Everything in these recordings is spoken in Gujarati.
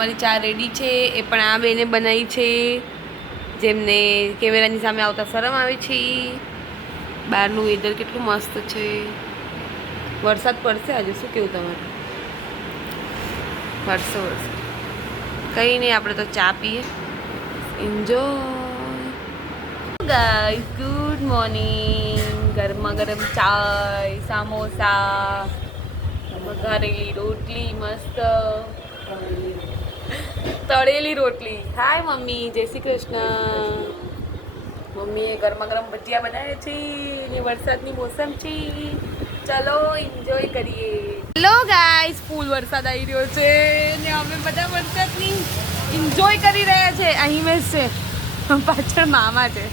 અમારી ચા રેડી છે. એ પણ આ બેને બનાવી છે, જેમને કેમેરાની સામે આવતા શરમ આવે છે. બહારનું વેધર કેટલું મસ્ત છે. વરસાદ પડશે આજે, શું કેવું તમારે? પડશે વરસાદ, કંઈ નહીં, આપણે તો ચા પીએ. Enjoy guys, good morning. ગરમા ગરમ ચાય, સમોસા, વઘારેલી રોટલી, મસ્ત તળેલી રોટલી. હાય મમ્મી, જય શ્રી કૃષ્ણ. મમ્મીએ ગરમા ગરમ ભજીયા બનાવે છે ને વરસાદની મોસમ છે. ચલો એન્જોય કરીએ. હેલો ગાઈસ, ફૂલ વરસાદ આવી રહ્યો છે ને અમે બધા વરસાદની એન્જોય કરી રહ્યા છે. અહીં મેં છે, પાછળ મામા છે.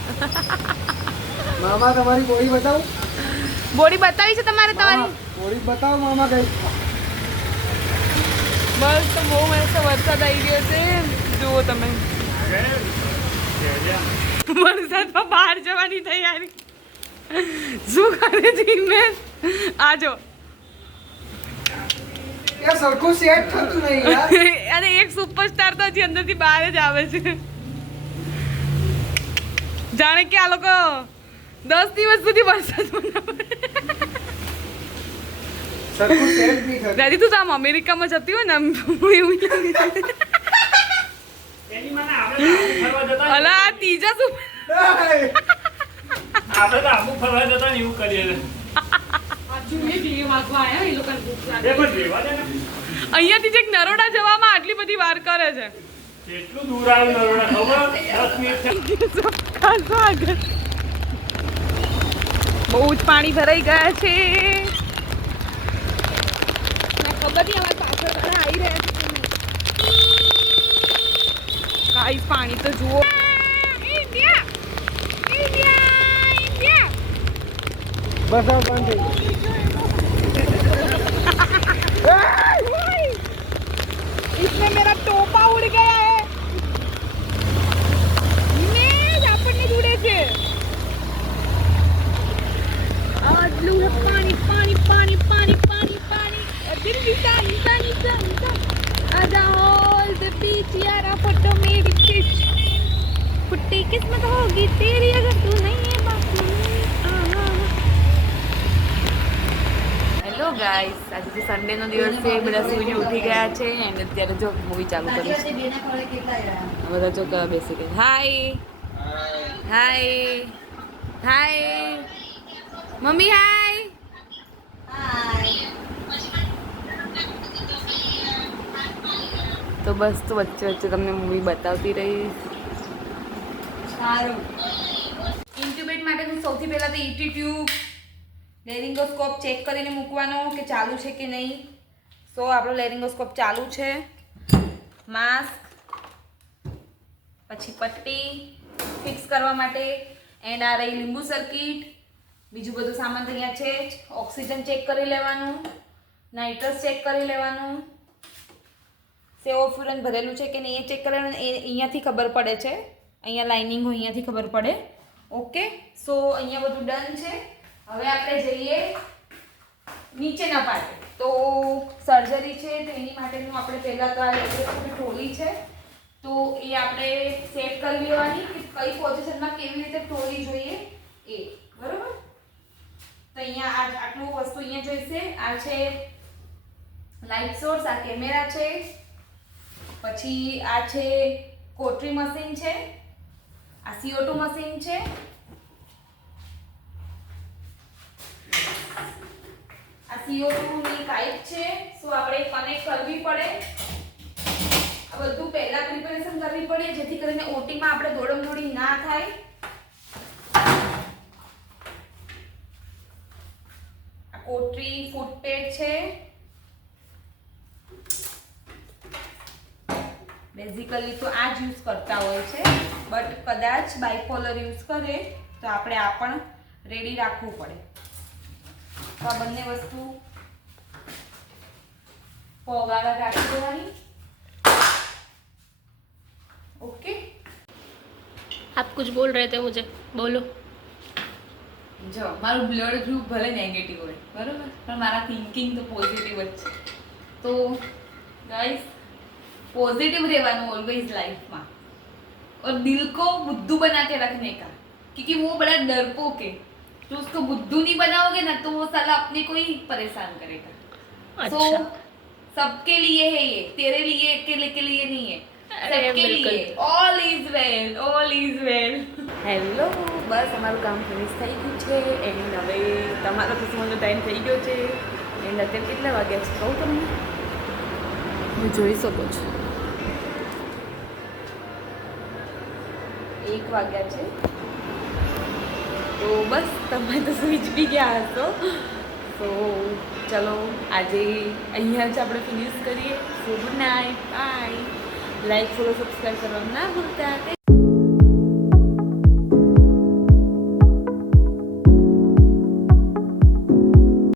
મામા તમારી બોડી બતાવો. બોડી બતાવી છે તમારે? તમારી બોડી બતાવો મામા. કઈ બસ તો બહુ મસ્ત વરસાદ આવી રહ્યો છે, જુઓ તમે. વરસાદમાં બહાર જવાની તૈયારી શું કરે છે મેં? આજો યાર સરખું સેટ થતું નહીં યાર. અને એક સુપરસ્ટાર તો હજી અંદરથી બહાર જ આવે છે. જાણે કે આ લોકો 10 દિવસ સુધી વરસાદમાં સરખું સેટ નહીં થતું. દાદી તું તો આમ અમેરિકામાં જતી હોય ને આમ એવું લાગે. અલા આ ત્રીજા શું આપણે તો આબુ ફરવા જતા ને એવું કરીએ છે. અહીંયાથી જે નરોડા જવામાં આટલી બધી વાર કરે છે. કેટલું દૂર આવ્યું નરોડા ખબર? 10 મિનિટ બહુ જ પાણી ભરાઈ ગયા છે. ખબર નહીં અમારી પાછળ વાળા આવી રહ્યા છે. ગાઈસ પાણી તો જુઓ. બસ આ બંધ થઈ गई। इसमें मेरा टोपा उड़ गया है। मैं આપણને જુડે છે. આટલું પાણી પાણી પાણી પાણી પાણી પાણી. દિલ દિશા નિશા નિશા નિશા. आजा होल द बीच यारा फोटो मेरी खींच. फुट्टी किस्मत होगी तेरी अगर तू नहीं है बाकी. હેલો ગાઈસ, આજે જે સન્ડેનો દિવસ છે, બધા સૂઈને ઉઠી ગયા છે અને અત્યારે જો મૂવી ચાલુ કરી છે. બધા જો કરવા બેસી ગયા. હાય હાય હાય મમ્મી, હાય. તો બસ તો વચ્ચે વચ્ચે તમને મૂવી બતાવતી રહીશ. સારું. ઇન્ક્યુબેટ માટેનું સૌથી પહેલાં તો ઈટી ટ્યુબ, લેરિંગોસ્કોપ ચેક કરીને મૂકવાનો કે ચાલુ છે કે નહીં. સો આપણો લેરિંગોસ્કોપ ચાલુ છે. માસ્ક, પછી પટ્ટી ફિક્સ કરવા માટે, એન્ડ આ રહી લીંબુ સર્કિટ. બીજું બધું સામાન તો અહીંયા છે જ. ઓક્સિજન ચેક કરી લેવાનું, નાઇટ્રસ ચેક કરી લેવાનું, સેવોફ્યુરન ભરેલું છે કે નહીં એ ચેક કરવાનું. એ અહીંયાથી ખબર પડે છે, અહીંયા લાઇનિંગ હોય અહીંયાથી ખબર પડે. ઓકે, સો અહીંયા બધું ડન છે. હવે આપણે જઈએ નીચેના પાર્ટે. તો સર્જરી છે તો એની માટેનું આપણે પહેલાં તો આ ટ્રોલી છે, તો એ આપણે સેટ કરી લેવાની કે કઈ પોઝિશનમાં કેવી રીતે ટ્રોલી જોઈએ એ. બરાબર? તો અહીંયા આટલું વસ્તુ અહીંયા જોઈશે. આ છે લાઇટ સોર્સ, આ કેમેરા છે, પછી આ છે કોટરી મશીન છે, આ CO2 મશીન છે, આ CO2 ની પાઇપ છે. સો આપણે કનેક્ટ કરવી પડે. આ બધું પહેલા પ્રિપેરેશન કરવી પડે જેથી કરીને ઓટી માં આપણે દોડમદોડી ના થાય. આ કોટરી ફૂટપેડ છે. બેઝિકલી તો આ જ યુઝ કરતા હોય છે, બટ કદાચ બાયપોલર યુઝ કરે તો આપણે આ પણ રેડી રાખવું પડે. તો આ બંને વસ્તુ પોગાળા રાખી દેવાની. ओके, आप कुछ बोल रहे थे मुझे, बोलो. જો મારું બ્લડ ગ્રુપ ભલે નેગેટિવ હોય બરાબર, પણ મારા થિંકિંગ તો પોઝિટિવ જ છે. તો ગાઈસ पॉजिटिव रहना ऑलवेज लाइफ में और दिल को बुद्धू बना के रखने का, क्योंकि वो बड़ा डरपोक है। तो उसको बुद्धू नहीं बनाओगे ना तो वो साला अपने को ही परेशान करेगा। अच्छा। So, सबके लिए है ये, तेरे लिए अकेले के लिए नहीं है, अरे सबके बिल्कुल। लिए। All is well, all is well. Hello, બસ અમારું કામ ફિનિશ થઈ ગયું છે એન્ડ હવે તમારો ખુશીનો ટાઈમ થઈ ગયો છે એન્ડ અત્યારે કેટલા વાગ્યા છે કહું તમને, હું જોઈ શકો છો 1 વાગ્યા છે। તો બસ તમે તો સુઈ જ બી ગયા હશો, તો ચલો આજે અહીંયા જ આપણે ફિનિશ કરીએ। So good night, bye. Like follow subscribe કરવાનું ના ભૂલતા।